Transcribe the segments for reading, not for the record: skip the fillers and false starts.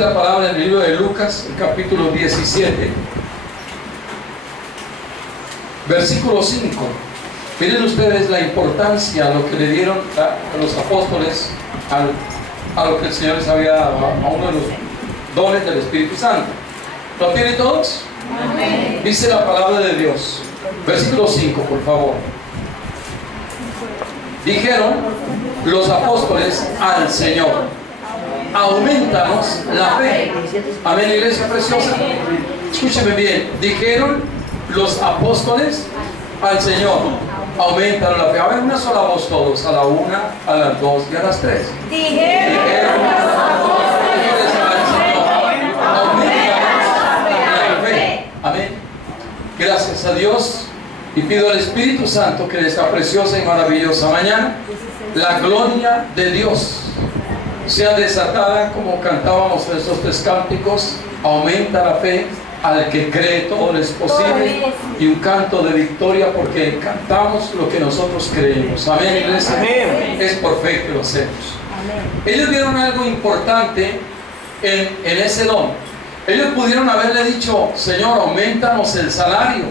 la palabra en el libro de Lucas, el capítulo 17, versículo 5. Miren ustedes la importancia, lo que le dieron a los apóstoles a lo que el Señor les había dado, a uno de los dones del Espíritu Santo. ¿Lo tienen todos? Amén. Dice la palabra de Dios, versículo 5, por favor. Dijeron los apóstoles al Señor: aumentanos la fe. Amén, iglesia preciosa. Escúcheme bien. Dijeron los apóstoles al Señor: aumentanos la fe. A ver, una sola voz todos, a la una, a las dos y a las tres. Dijeron los apóstoles al Señor: aumentanos la fe. Amén. Gracias a Dios, y pido al Espíritu Santo que en esta preciosa y maravillosa mañana la gloria de Dios sea desatada, como cantábamos en estos tres cánticos. Aumenta la fe al que cree, todo le es posible, y un canto de victoria porque cantamos lo que nosotros creemos. Amén, iglesia. Amén. Es por fe que lo hacemos. Amén. Ellos vieron algo importante en ese don. Ellos pudieron haberle dicho: Señor, aumentanos el salario,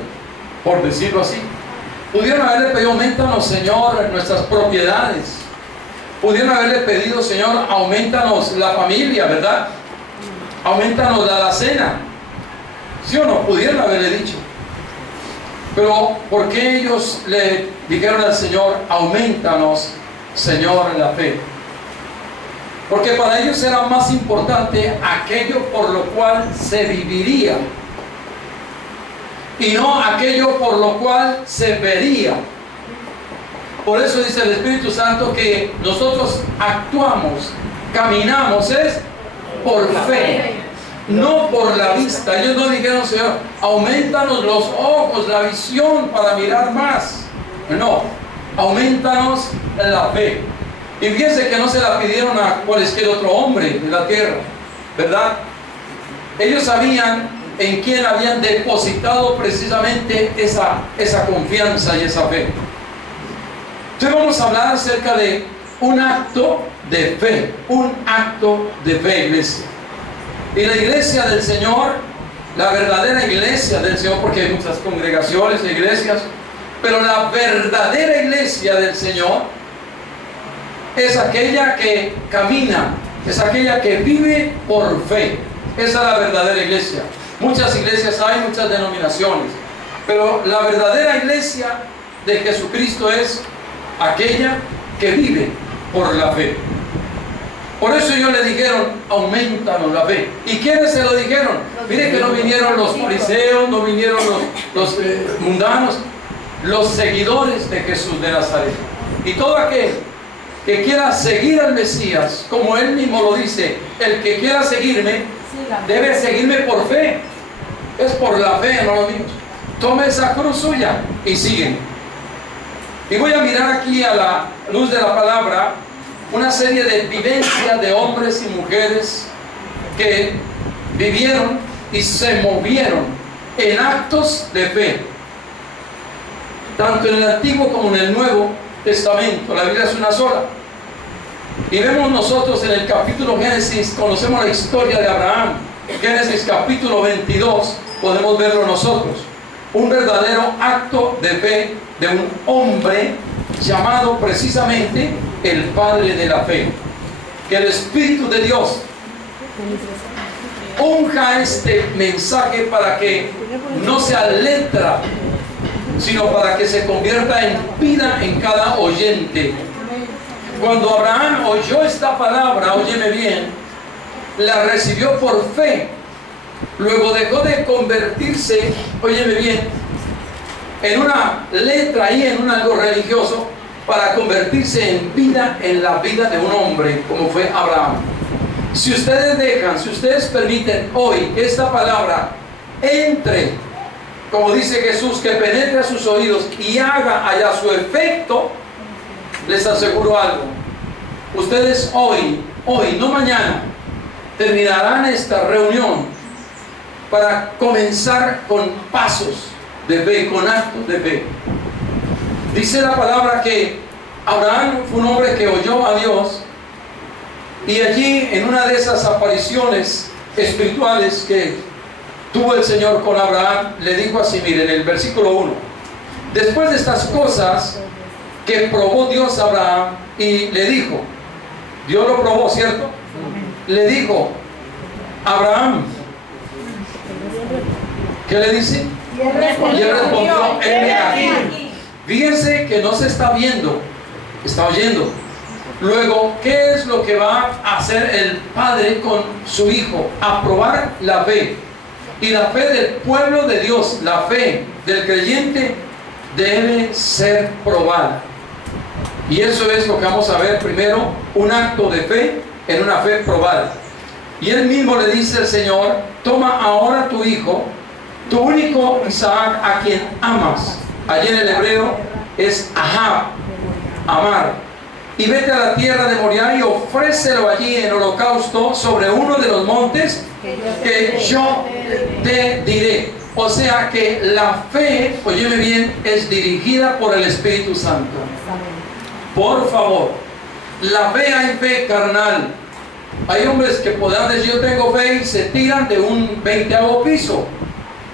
por decirlo así. Pudieron haberle pedido: aumentanos, Señor, nuestras propiedades. Pudieron haberle pedido: Señor, aumentanos la familia, ¿verdad? Aumentanos la alacena. ¿Sí o no? Pudieron haberle dicho. Pero ¿por qué ellos le dijeron al Señor: aumentanos, Señor, la fe? Porque para ellos era más importante aquello por lo cual se viviría, y no aquello por lo cual se vería. Por eso dice el Espíritu Santo que nosotros actuamos, caminamos, es por fe, no por la vista. Ellos no dijeron: Señor, aumentanos los ojos, la visión para mirar más. No, aumentanos la fe. Y fíjense que no se la pidieron a cualquier otro hombre de la tierra, ¿verdad? Ellos sabían en quién habían depositado precisamente esa confianza y esa fe. Entonces vamos a hablar acerca de un acto de fe, un acto de fe, iglesia. Y la iglesia del Señor, la verdadera iglesia del Señor, porque hay muchas congregaciones e iglesias, pero la verdadera iglesia del Señor es aquella que camina, es aquella que vive por fe. Esa es la verdadera iglesia. Muchas iglesias hay, muchas denominaciones, pero la verdadera iglesia de Jesucristo es aquella que vive por la fe. Por eso ellos le dijeron: aumentanos la fe. ¿Y quiénes se lo dijeron? Mire que no vinieron los fariseos, no vinieron los mundanos, los seguidores de Jesús de Nazaret. Y todo aquel que quiera seguir al Mesías, como él mismo lo dice: el que quiera seguirme debe seguirme por fe. Es por la fe, no lo mismo. Tome esa cruz suya y sigue. Y voy a mirar aquí a la luz de la palabra una serie de vivencias de hombres y mujeres que vivieron y se movieron en actos de fe, tanto en el Antiguo como en el Nuevo Testamento. La Biblia es una sola. Y vemos nosotros en el capítulo Génesis, conocemos la historia de Abraham. Génesis capítulo 22, podemos verlo nosotros. Un verdadero acto de fe de un hombre llamado precisamente el Padre de la Fe. Que el Espíritu de Dios unja este mensaje para que no sea letra, sino para que se convierta en vida en cada oyente. Cuando Abraham oyó esta palabra, óyeme bien, la recibió por fe. Luego dejó de convertirse, óyeme bien, en una letra ahí, en un algo religioso, para convertirse en vida, en la vida de un hombre, como fue Abraham. Si ustedes dejan, si ustedes permiten hoy que esta palabra entre, como dice Jesús, que penetre a sus oídos y haga allá su efecto, les aseguro algo: ustedes hoy, no mañana, terminarán esta reunión para comenzar con pasos de fe, con actos de fe. Dice la palabra que Abraham fue un hombre que oyó a Dios, y allí en una de esas apariciones espirituales que tuvo el Señor con Abraham, le dijo así, miren, el versículo 1. Después de estas cosas que probó Dios a Abraham y le dijo, Dios lo probó, ¿cierto? Le dijo, Abraham, ¿qué le dice? Y él respondió, heme aquí. Fíjense que no se está viendo, está oyendo. Luego, ¿qué es lo que va a hacer el padre con su hijo? Aprobar la fe. Y la fe del pueblo de Dios, la fe del creyente, debe ser probada. Y eso es lo que vamos a ver primero, un acto de fe en una fe probada. Y él mismo le dice al Señor, toma ahora tu hijo, tu único Isaac, a quien amas. Allí en el hebreo es ahab, amar. Y vete a la tierra de Moriah y ofrécelo allí en holocausto sobre uno de los montes que yo te diré. O sea que la fe, óyeme bien, es dirigida por el Espíritu Santo. Por favor, la fe, hay fe carnal. Hay hombres que podrán decir yo tengo fe y se tiran de un 20º piso,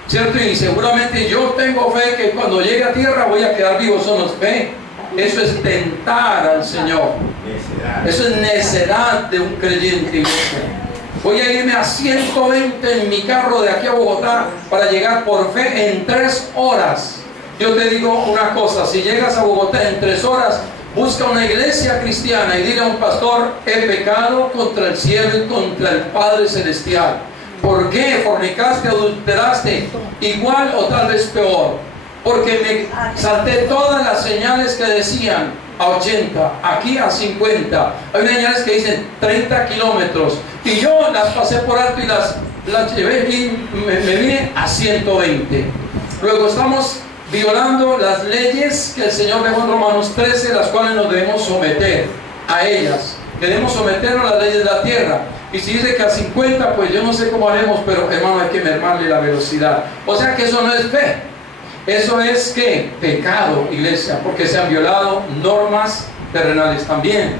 ¿cierto? Y seguramente yo tengo fe que cuando llegue a tierra voy a quedar vivo. Eso no es fe. Eso es tentar al Señor. Eso es necedad de un creyente. Voy a irme a 120 en mi carro de aquí a Bogotá para llegar por fe en 3 horas. Yo te digo una cosa, si llegas a Bogotá en 3 horas, busca una iglesia cristiana y dile a un pastor, he pecado contra el cielo y contra el Padre Celestial. ¿Por qué? Fornicaste, adulteraste, igual o tal vez peor. Porque me salté todas las señales que decían a 80, aquí a 50. Hay unas señales que dicen 30 kilómetros. Y yo las pasé por alto y las llevé y me vine a 120. Luego estamos violando las leyes que el Señor dejó en Romanos 13, las cuales nos debemos someter a ellas. Debemos someternos a las leyes de la tierra. Y si dice que a 50, pues yo no sé cómo haremos, pero hermano, hay que mermarle la velocidad. O sea que eso no es fe. Eso es que pecado, iglesia, porque se han violado normas terrenales también.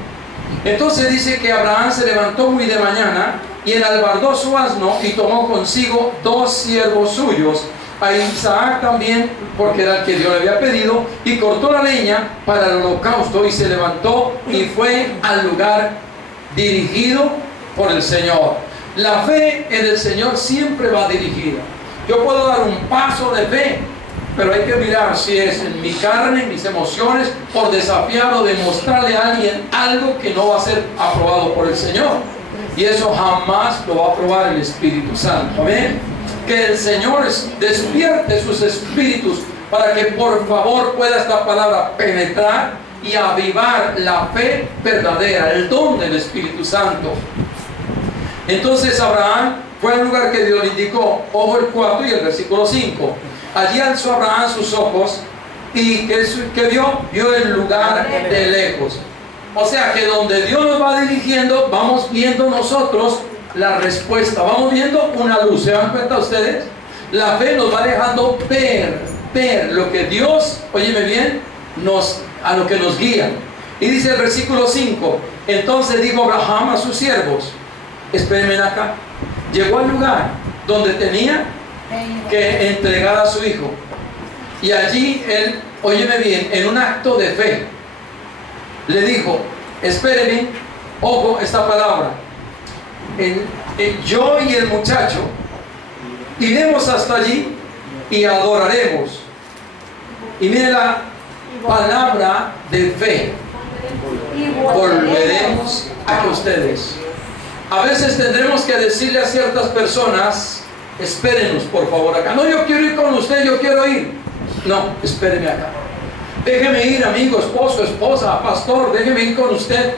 Entonces dice que Abraham se levantó muy de mañana y enalbardó su asno y tomó consigo 2 siervos suyos, a Isaac también, porque era el que Dios le había pedido, y cortó la leña para el holocausto y se levantó y fue al lugar dirigido por el Señor. La fe en el Señor siempre va dirigida. Yo puedo dar un paso de fe, pero hay que mirar si es en mi carne, en mis emociones, por desafiar o demostrarle a alguien algo que no va a ser aprobado por el Señor. Y eso jamás lo va a aprobar el Espíritu Santo. Amén. Que el Señor despierte sus espíritus para que por favor pueda esta palabra penetrar y avivar la fe verdadera, el don del Espíritu Santo. Entonces Abraham fue al lugar que Dios le indicó. Ojo el 4 y el versículo 5. Allí alzó Abraham sus ojos y ¿qué vio? Vio el lugar de lejos. O sea que donde Dios nos va dirigiendo, vamos viendo nosotros la respuesta. Vamos viendo una luz. ¿Se dan cuenta ustedes? La fe nos va dejando ver lo que Dios, óyeme bien, a lo que nos guía. Y dice el versículo 5. Entonces dijo Abraham a sus siervos, espérenme acá. Llegó al lugar donde tenía que entregar a su hijo. Y allí él, óyeme bien, en un acto de fe, le dijo, espérenme, ojo esta palabra, yo y el muchacho iremos hasta allí y adoraremos. Y mire la palabra de fe, volveremos a que ustedes. A veces tendremos que decirle a ciertas personas, espérenos por favor acá. No, yo quiero ir con usted, yo quiero ir. No, espéreme acá. Déjeme ir, amigo, esposo, esposa, pastor, déjeme ir con usted.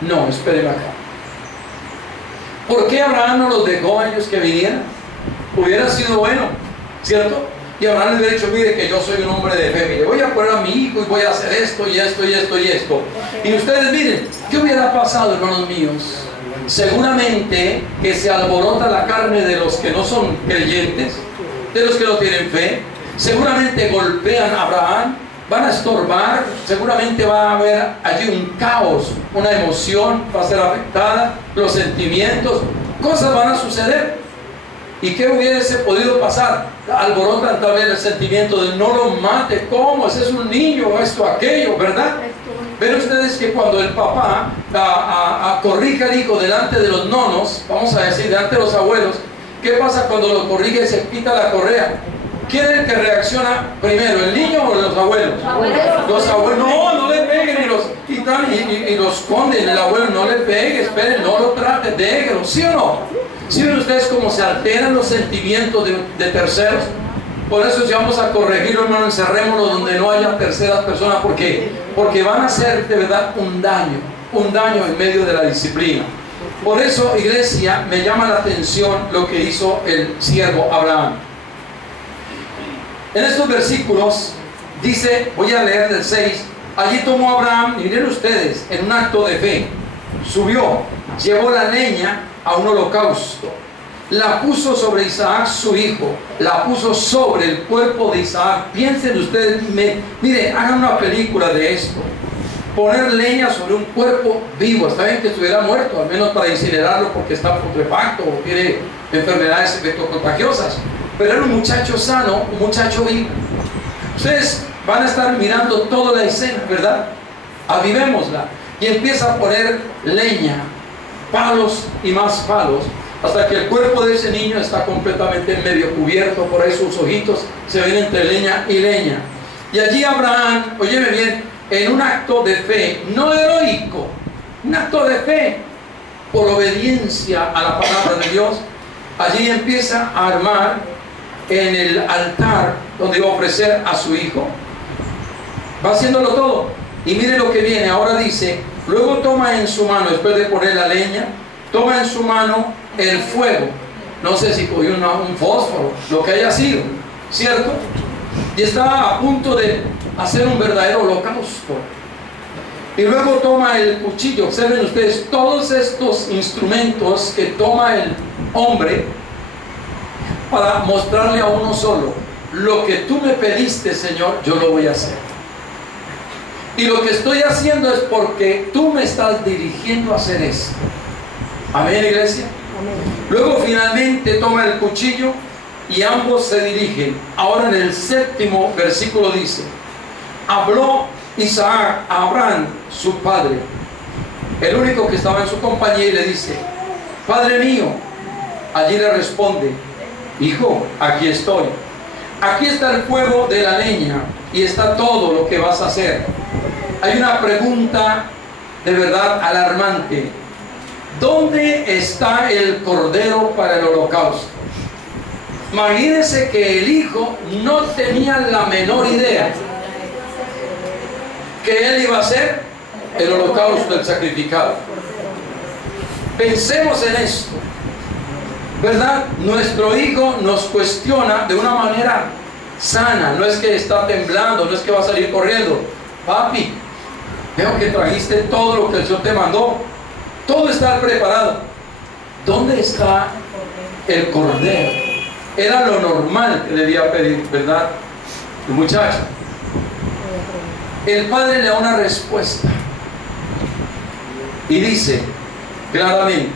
No, espéreme acá. ¿Por qué Abraham no los dejó a ellos que vinieran? Hubiera sido bueno, ¿cierto? Y Abraham les hubiera dicho, mire que yo soy un hombre de fe, mire, voy a poner a mi hijo y voy a hacer esto y esto y esto y esto. Y ustedes miren, ¿qué hubiera pasado, hermanos míos? Seguramente que se alborota la carne de los que no son creyentes, de los que no tienen fe. Seguramente golpean a Abraham, van a estorbar, seguramente va a haber allí un caos, una emoción va a ser afectada, los sentimientos. cosas van a suceder. ¿Y qué hubiese podido pasar? Alborotan tal vez el sentimiento de no lo mate, ¿cómo? Ese es un niño, esto, aquello, ¿verdad? Ven ustedes que cuando el papá corrige al hijo delante de los nonos, vamos a decir, delante de los abuelos, ¿qué pasa cuando lo corrige y se quita la correa? ¿Quién es el que reacciona primero, el niño o los abuelos? Los abuelos, no le peguen y los quitan y los esconden. El abuelo, no le pegue, esperen, no lo traten, déjenlo, ¿sí o no? ¿Sí ven ustedes cómo se alteran los sentimientos de terceros? Por eso si vamos a corregirlo, hermano, encerrémoslo donde no haya terceras personas, porque van a hacer de verdad un daño en medio de la disciplina. Por eso, iglesia, me llama la atención lo que hizo el siervo Abraham. En estos versículos dice, voy a leer del 6, allí tomó Abraham, miren ustedes, en un acto de fe, subió, llevó la leña a un holocausto, la puso sobre Isaac su hijo, la puso sobre el cuerpo de Isaac. Piensen ustedes, miren, hagan una película de esto. Poner leña sobre un cuerpo vivo, está bien que estuviera muerto, al menos para incinerarlo porque está putrefacto o tiene enfermedades contagiosas, pero era un muchacho sano, un muchacho vivo. Ustedes van a estar mirando toda la escena, ¿verdad? Avivémosla. Y empieza a poner leña, palos y más palos, hasta que el cuerpo de ese niño está completamente medio cubierto. Por ahí sus ojitos se ven entre leña y leña. Y allí Abraham, óyeme bien, en un acto de fe, no heroico, un acto de fe, por obediencia a la palabra de Dios, allí empieza a armar en el altar donde iba a ofrecer a su hijo. Va haciéndolo todo. Y mire lo que viene, ahora dice, luego toma en su mano, después de poner la leña, toma en su mano el fuego. No sé si cogió un fósforo, lo que haya sido, ¿cierto? Y está a punto de hacer un verdadero holocausto. Y luego toma el cuchillo. Observen ustedes todos estos instrumentos que toma el hombre para mostrarle a uno solo: lo que tú me pediste, Señor, yo lo voy a hacer. Y lo que estoy haciendo es porque tú me estás dirigiendo a hacer esto. Amén, iglesia. Amén. Luego finalmente toma el cuchillo y ambos se dirigen. Ahora en el 7º versículo dice: habló Isaac a Abraham, su padre, el único que estaba en su compañía, y le dice: Padre mío. Allí le responde: Hijo, aquí estoy. Aquí está el fuego de la leña y está todo lo que vas a hacer. Hay una pregunta de verdad alarmante: ¿dónde está el cordero para el holocausto? Imagínense que el hijo no tenía la menor idea que él iba a hacer el holocausto, el sacrificado. Pensemos en esto, ¿verdad? Nuestro hijo nos cuestiona de una manera sana. No es que está temblando, no es que va a salir corriendo: papi, veo que trajiste todo lo que el Señor te mandó, todo está preparado. ¿Dónde está el cordero? Era lo normal que debía pedir, ¿verdad? El muchacho. El padre le da una respuesta y dice claramente: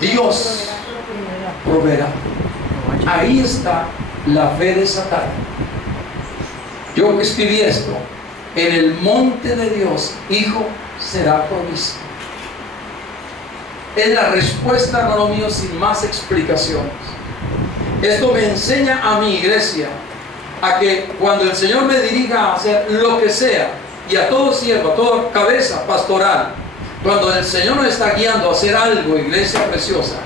Dios proveerá. Ahí está la fe desatada. Yo escribí esto: en el monte de Dios, hijo será provisto. Es la respuesta, hermano mío, sin más explicaciones. Esto me enseña a mi iglesia a que cuando el Señor me dirija a hacer lo que sea, y a todo siervo, a toda cabeza pastoral, cuando el Señor nos está guiando a hacer algo, iglesia preciosa,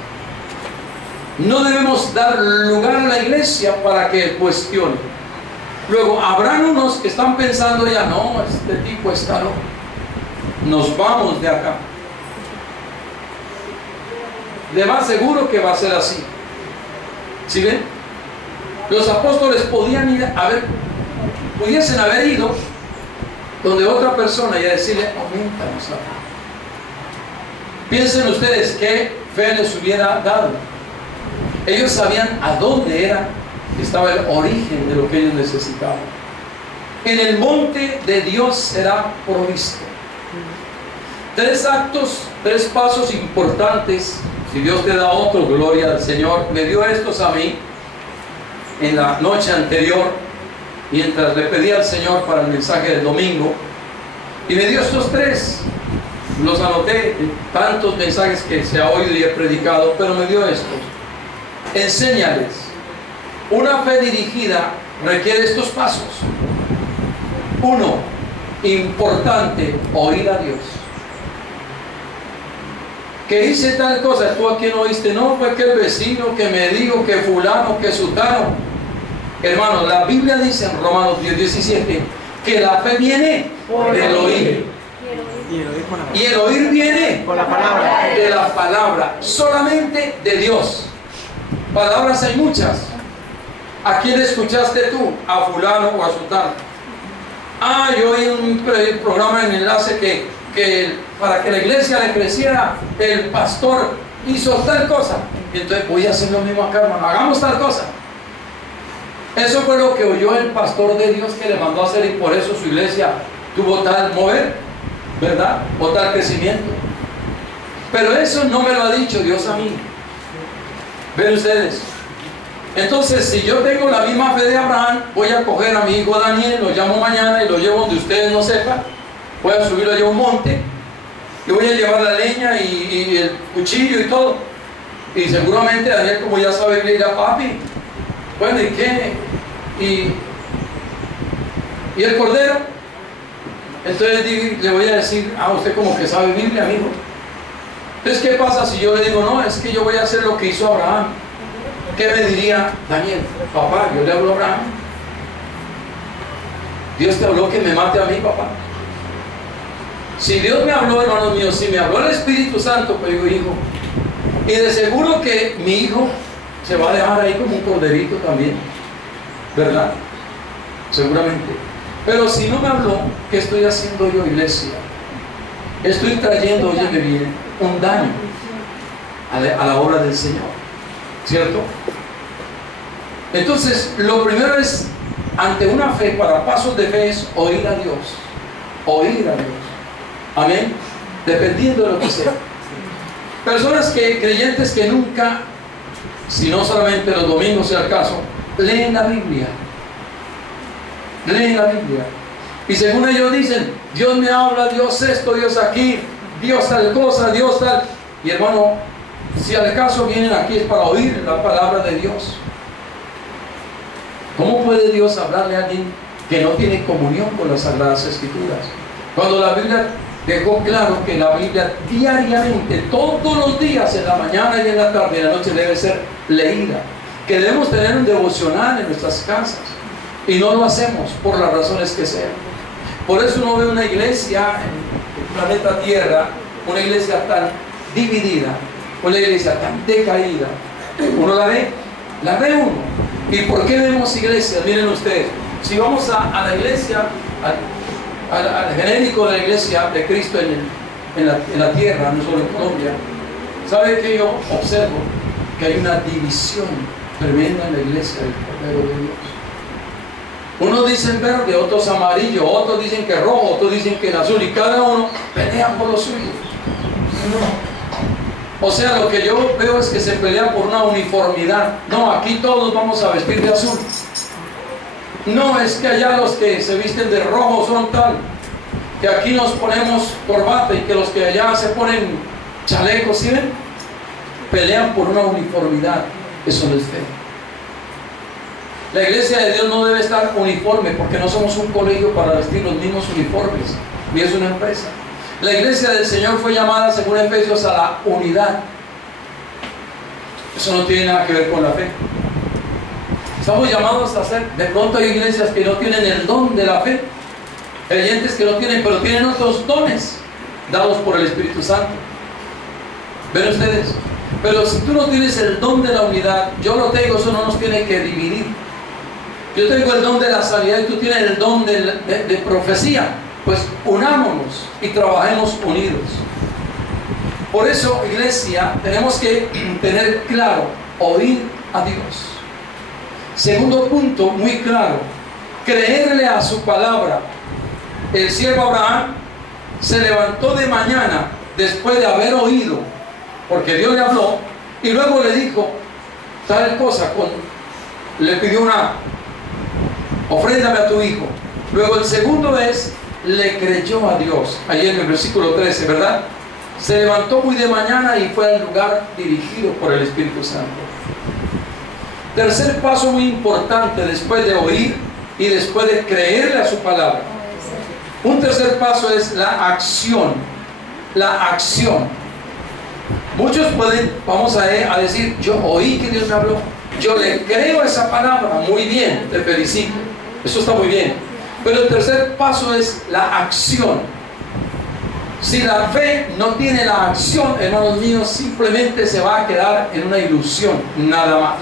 no debemos dar lugar a la iglesia para que Él cuestione. Luego habrán unos que están pensando ya: no, este tipo está loco, nos vamos de acá. De más seguro que va a ser así. ¿Sí ven? Los apóstoles podían ir pudiesen haber ido donde otra persona y a decirle: aumentanos la fe. Piensen ustedes qué fe les hubiera dado. Ellos sabían a dónde estaba el origen de lo que ellos necesitaban. En el monte de Dios será provisto. Tres actos, tres pasos importantes. Si Dios te da otro, gloria al Señor. Me dio estos a mí en la noche anterior, mientras le pedí al Señor para el mensaje del domingo, y me dio estos tres. Los anoté en tantos mensajes que se ha oído y he predicado, pero me dio estos. Enséñales. Una fe dirigida requiere estos pasos. Uno, importante, oír a Dios. Que hice tal cosa, ¿tú a quién oíste? No, fue que el vecino, que me dijo, que fulano, que sutano. Hermanos, la Biblia dice en Romanos 10:17 que la fe viene del oír. Y el oír viene por la palabra. de la palabra, solamente de Dios. Palabras hay muchas. ¿A quién escuchaste tú? A fulano o a sutano. Ah, yo oí un programa en enlace que para que la iglesia le creciera, el pastor hizo tal cosa. Y entonces voy a hacer lo mismo acá, hermano. Hagamos tal cosa. Eso fue lo que oyó el pastor de Dios que le mandó a hacer, y por eso su iglesia tuvo tal mover, ¿verdad? O tal crecimiento. Pero eso no me lo ha dicho Dios a mí. ¿Ven ustedes? Entonces, si yo tengo la misma fe de Abraham, voy a coger a mi hijo Daniel, lo llamo mañana y lo llevo donde ustedes no sepan. Voy a subirlo allá a un monte y voy a llevar la leña y el cuchillo y todo. Y seguramente Daniel, como ya sabe, le dirá: papi, bueno, ¿y qué? ¿Y el cordero? Entonces le voy a decir: ah, usted como que sabe Biblia, amigo. Entonces, ¿qué pasa si yo le digo: no, es que yo voy a hacer lo que hizo Abraham? ¿Qué me diría Daniel? Papá, yo le hablo a Abraham. Dios te habló que me mate a mí, papá. Si Dios me habló, hermanos míos, si me habló el Espíritu Santo, pues digo: hijo. Y de seguro que mi hijo se va a dejar ahí como un corderito también, ¿verdad? Seguramente. Pero si no me habló, ¿qué estoy haciendo yo, iglesia? Estoy trayendo, óyeme bien, un daño a la obra del Señor, ¿cierto? Entonces, lo primero es, ante una fe, para pasos de fe, es oír a Dios. Oír a Dios. Amén. Dependiendo de lo que sea. Personas creyentes que nunca, si no solamente los domingos sea el caso, leen la Biblia. Leen la Biblia. Y según ellos dicen: Dios me habla, Dios esto, Dios aquí, Dios tal cosa, Dios tal. Y hermano, si al caso vienen aquí es para oír la palabra de Dios. ¿Cómo puede Dios hablarle a alguien que no tiene comunión con las Sagradas Escrituras? Cuando la Biblia dejó claro que la Biblia diariamente, todos los días, en la mañana y en la tarde y en la noche, debe ser leída. Que debemos tener un devocional en nuestras casas. Y no lo hacemos por las razones que sean. Por eso uno ve una iglesia en el planeta Tierra, una iglesia tan dividida, una iglesia tan decaída. Uno la ve uno. ¿Y por qué vemos iglesias? Miren ustedes, si vamos a la iglesia, al genérico de la iglesia de Cristo en la tierra, no solo en Colombia, ¿sabe qué yo observo? Que hay una división tremenda en la iglesia del Cordero de Dios. Unos dicen verde, otros amarillo, otros dicen que rojo, otros dicen que el azul, y cada uno pelea por lo suyo. O sea, lo que yo veo es que se pelea por una uniformidad. No, aquí todos vamos a vestir de azul. No, es que allá los que se visten de rojo son tal, que aquí nos ponemos corbata, y que los que allá se ponen chalecos, ¿sí ven? Pelean por una uniformidad. Eso no es fe. La iglesia de Dios no debe estar uniforme, porque no somos un colegio para vestir los mismos uniformes, ni es una empresa. La iglesia del Señor fue llamada, según Efesios, a la unidad. Eso no tiene nada que ver con la fe. Estamos llamados a hacer. De pronto hay iglesias que no tienen el don de la fe, creyentes que no tienen, pero tienen otros dones dados por el Espíritu Santo. ¿Ven ustedes? Pero si tú no tienes el don de la unidad, yo lo tengo, eso no nos tiene que dividir. Yo tengo el don de la sanidad y tú tienes el don de profecía. Pues unámonos y trabajemos unidos. Por eso, iglesia, tenemos que tener claro, oír a Dios. Segundo punto, muy claro, creerle a su palabra. El siervo Abraham se levantó de mañana después de haber oído, porque Dios le habló, y luego le dijo tal cosa, le pidió una, ofréndame a tu hijo. Luego el segundo vez le creyó a Dios, ahí en el versículo 13, ¿verdad? Se levantó muy de mañana y fue al lugar dirigido por el Espíritu Santo. Tercer paso muy importante después de oír y después de creerle a su palabra. Un tercer paso es la acción. La acción. Muchos pueden, vamos a decir, yo oí que Dios me habló, yo le creo a esa palabra, muy bien, te felicito, eso está muy bien. Pero el tercer paso es la acción. Si la fe no tiene la acción, hermanos míos, simplemente se va a quedar en una ilusión, nada más.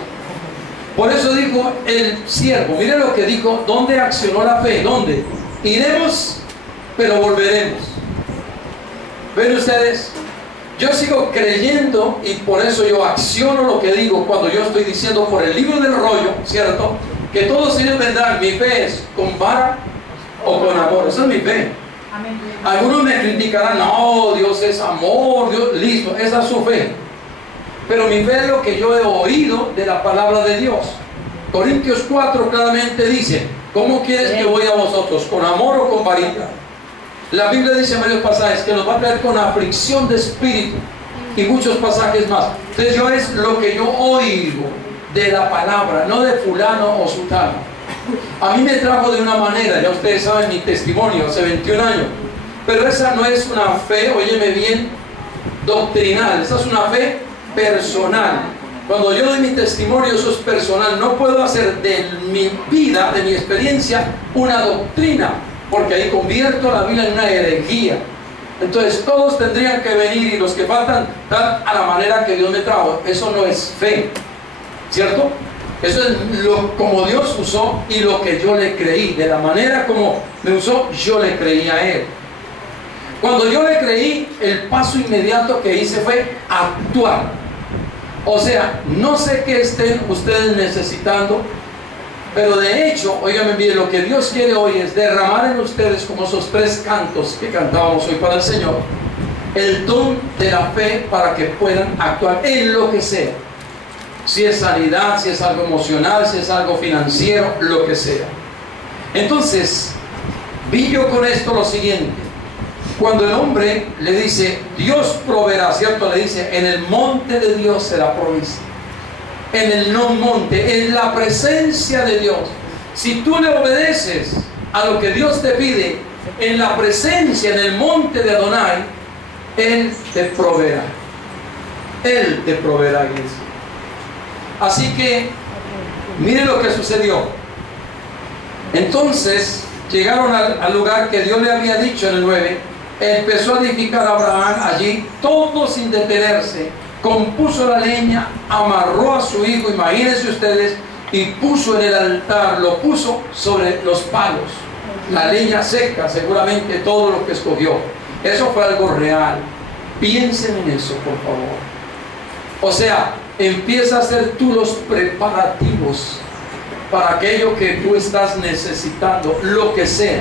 Por eso dijo el siervo, mire lo que dijo, ¿dónde accionó la fe? ¿Dónde? Iremos, pero volveremos. ¿Ven ustedes? Yo sigo creyendo y por eso yo acciono lo que digo cuando yo estoy diciendo por el libro del rollo, ¿cierto? Que todos ellos vendrán. Mi fe es con vara o con amor. Esa es mi fe. Algunos me criticarán, no, Dios es amor, Dios, listo, esa es su fe. Pero mi fe es lo que yo he oído de la palabra de Dios. Corintios 4 claramente dice, ¿cómo quieres que voy a vosotros? ¿Con amor o con varita? La Biblia dice en varios pasajes que nos va a traer con aflicción de espíritu y muchos pasajes más. Entonces yo es lo que yo oigo de la palabra, no de fulano o sutano. A mí me trajo de una manera, ya ustedes saben mi testimonio, hace 21 años. Pero esa no es una fe, óyeme bien, doctrinal. Esa es una fe personal. Cuando yo doy mi testimonio, eso es personal. No puedo hacer de mi vida, de mi experiencia, una doctrina, porque ahí convierto la Biblia en una herejía. Entonces todos tendrían que venir y los que faltan dar a la manera que Dios me trajo. Eso no es fe, ¿cierto? Eso es como Dios usó y lo que yo le creí. De la manera como me usó, yo le creí a Él. Cuando yo le creí, el paso inmediato que hice fue actuar. O sea, no sé qué estén ustedes necesitando, pero de hecho, óigame bien, lo que Dios quiere hoy es derramar en ustedes, como esos 3 cantos que cantábamos hoy para el Señor, el don de la fe para que puedan actuar en lo que sea. Si es sanidad, si es algo emocional, si es algo financiero, lo que sea. Entonces, vi yo con esto lo siguiente. Cuando el hombre le dice, Dios proveerá, ¿cierto? Le dice, en el monte de Dios será provisto. En el no monte, en la presencia de Dios. Si tú le obedeces a lo que Dios te pide, en la presencia, en el monte de Adonai, Él te proveerá. Él te proveerá, iglesia. Así que, mire lo que sucedió. Entonces, llegaron al lugar que Dios le había dicho en el 9. Empezó a edificar a Abraham allí, todo sin detenerse. Compuso la leña, amarró a su hijo, imagínense ustedes, y puso en el altar, lo puso sobre los palos. La leña seca, seguramente todo lo que escogió. Eso fue algo real. Piensen en eso, por favor. O sea, empieza a hacer tú los preparativos para aquello que tú estás necesitando, lo que sea.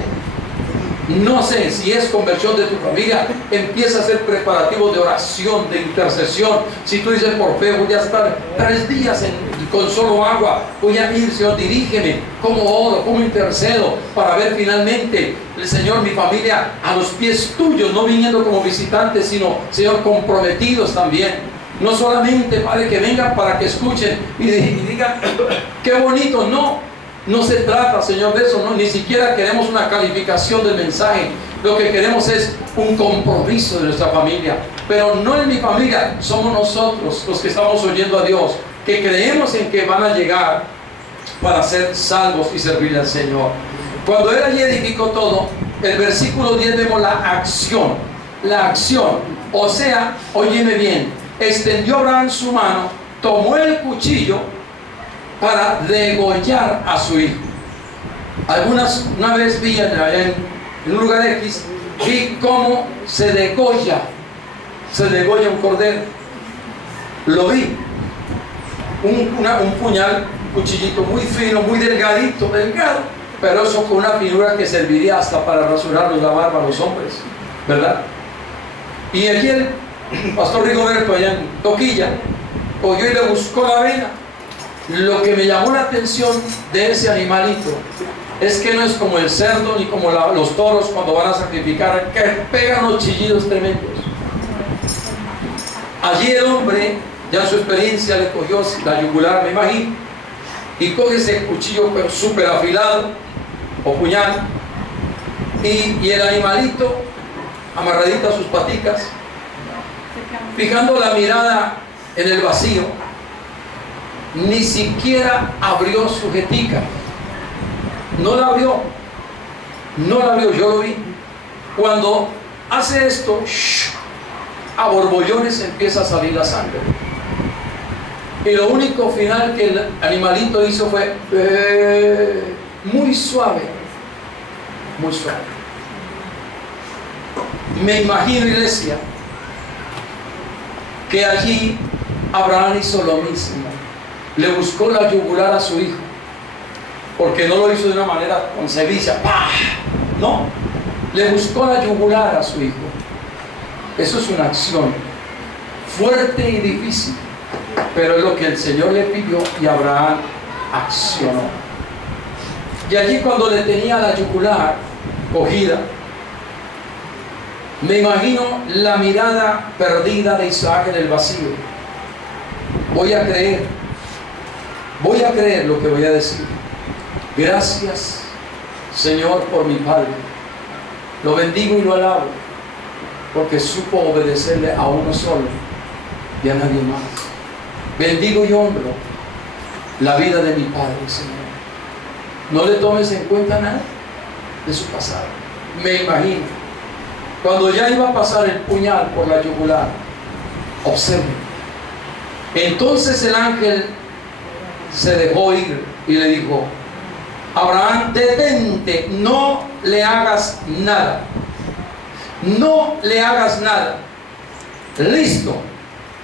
No sé si es conversión de tu familia, empieza a hacer preparativos de oración, de intercesión. Si tú dices por fe, voy a estar 3 días con solo agua, voy a ir, Señor, dirígeme, cómo oro, cómo intercedo, para ver finalmente el Señor, mi familia, a los pies tuyos, no viniendo como visitantes, sino, Señor, comprometidos también. No solamente, Padre, que vengan para que escuchen y digan, qué bonito, no. No se trata, Señor, de eso, no, ni siquiera queremos una calificación del mensaje. Lo que queremos es un compromiso de nuestra familia. Pero no en mi familia, somos nosotros los que estamos oyendo a Dios, que creemos en que van a llegar para ser salvos y servirle al Señor. Cuando Él allí edificó todo, el versículo 10 vemos la acción. La acción, o sea, óyeme bien, extendió Abraham su mano, tomó el cuchillo para degollar a su hijo. Una vez vi allá en un lugar X, vi cómo se degolla un cordero. Lo vi. Un puñal, un cuchillito muy fino, muy delgado, pero eso con una finura que serviría hasta para rasurarnos la barba a los hombres. ¿verdad? Y aquí el pastor Rigoberto allá en Toquilla cogió y le buscó la vena. Lo que me llamó la atención de ese animalito es que no es como el cerdo ni como los toros cuando van a sacrificar, que pegan unos chillidos tremendos. Allí el hombre, ya en su experiencia, le cogió la yugular, me imagino, y coge ese cuchillo súper afilado o puñal, y el animalito amarradito a sus paticas, fijando la mirada en el vacío, ni siquiera abrió su jetica. No la abrió, yo lo vi. Cuando hace esto, a borbollones empieza a salir la sangre. Y lo único final que el animalito hizo fue muy suave, muy suave. Me imagino, iglesia, que allí Abraham hizo lo mismo. Le buscó la yugular a su hijo, porque no lo hizo de una manera con cevicha, ¡pah! No, le buscó la yugular a su hijo. Eso es una acción fuerte y difícil, pero es lo que el Señor le pidió y Abraham accionó. Y allí cuando le tenía la yugular cogida, me imagino la mirada perdida de Isaac en el vacío. Voy a creer lo que voy a decir. Gracias, Señor, por mi Padre. Lo bendigo y lo alabo, porque supo obedecerle a uno solo y a nadie más. Bendigo y honro la vida de mi Padre, Señor. No le tomes en cuenta nada de su pasado. Me imagino, cuando ya iba a pasar el puñal por la yugular, observe. Entonces el ángel se dejó ir y le dijo: Abraham, detente, no le hagas nada. No le hagas nada. Listo,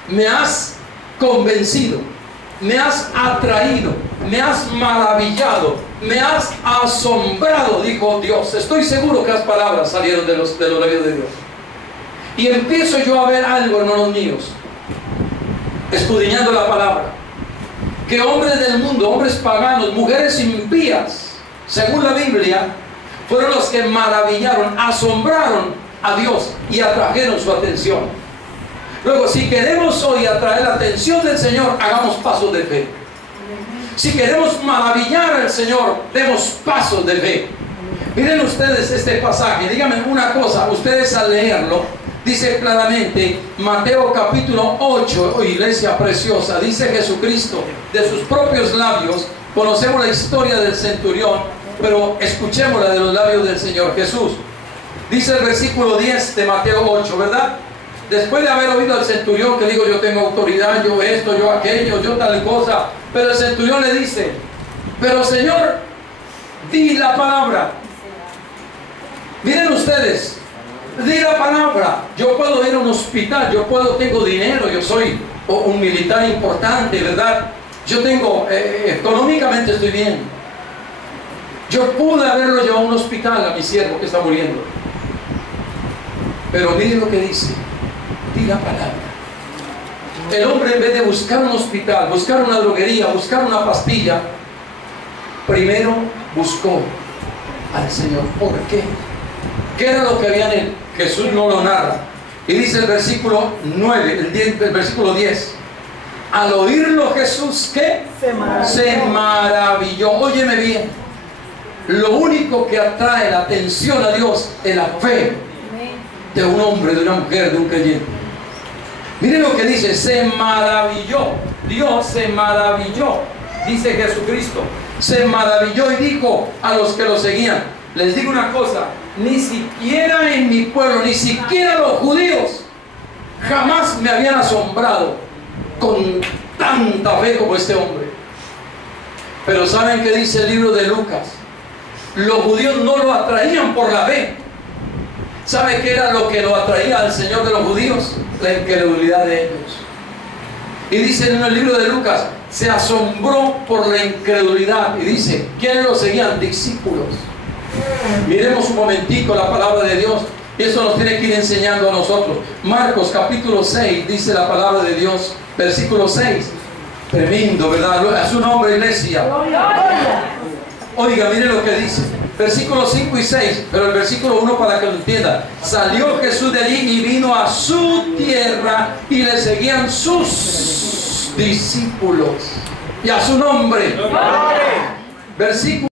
me has convencido, me has atraído, me has maravillado, me has asombrado, dijo Dios. Estoy seguro que las palabras salieron de los labios de Dios. Y empiezo yo a ver algo, hermanos míos, escudriñando la palabra, que hombres del mundo, hombres paganos, mujeres impías, según la Biblia, fueron los que maravillaron, asombraron a Dios y atrajeron su atención. Luego, si queremos hoy atraer la atención del Señor, hagamos pasos de fe. Si queremos maravillar al Señor, demos pasos de fe. Miren ustedes este pasaje, díganme una cosa, ustedes al leerlo, dice claramente, Mateo capítulo 8, iglesia preciosa, dice Jesucristo, de sus propios labios, conocemos la historia del centurión, pero escuchémosla de los labios del Señor Jesús. Dice el versículo 10 de Mateo 8, ¿verdad? Después de haber oído al centurión que digo, yo tengo autoridad, yo esto, yo aquello, yo tal cosa, pero el centurión le dice: pero Señor, di la palabra. Miren ustedes, di la palabra. Yo puedo ir a un hospital, tengo dinero, yo soy un militar importante, ¿verdad? Yo tengo, económicamente estoy bien. Yo pude haberlo llevado a un hospital a mi siervo que está muriendo. Pero miren lo que dice: di la palabra. El hombre, en vez de buscar un hospital, buscar una droguería, buscar una pastilla, primero buscó al Señor. ¿Por qué? ¿Qué era lo que había en él? Jesús no lo narra. Y dice el versículo 9, el versículo 10. Al oírlo Jesús, ¿qué? Se maravilló. Óyeme bien. Lo único que atrae la atención a Dios es la fe de un hombre, de una mujer, de un creyente. Miren lo que dice: se maravilló. Dios se maravilló. Dice Jesucristo, se maravilló y dijo a los que lo seguían: les digo una cosa, ni siquiera en mi pueblo, ni siquiera los judíos, jamás me habían asombrado con tanta fe como este hombre. Pero ¿saben qué dice el libro de Lucas? Los judíos no lo atraían por la fe. ¿Sabe qué era lo que lo atraía al Señor de los judíos? La incredulidad de ellos. Y dice en el libro de Lucas, se asombró por la incredulidad. Y dice, ¿quiénes lo seguían? Discípulos. Miremos un momentico la palabra de Dios. Y eso nos tiene que ir enseñando a nosotros. Marcos capítulo 6 dice la palabra de Dios, versículo 6. Tremendo, ¿verdad? A su nombre, iglesia. Oiga, mire lo que dice. Versículos 5 y 6, pero el versículo 1 para que lo entienda. Salió Jesús de allí y vino a su tierra y le seguían sus discípulos. Y a su nombre. Versículo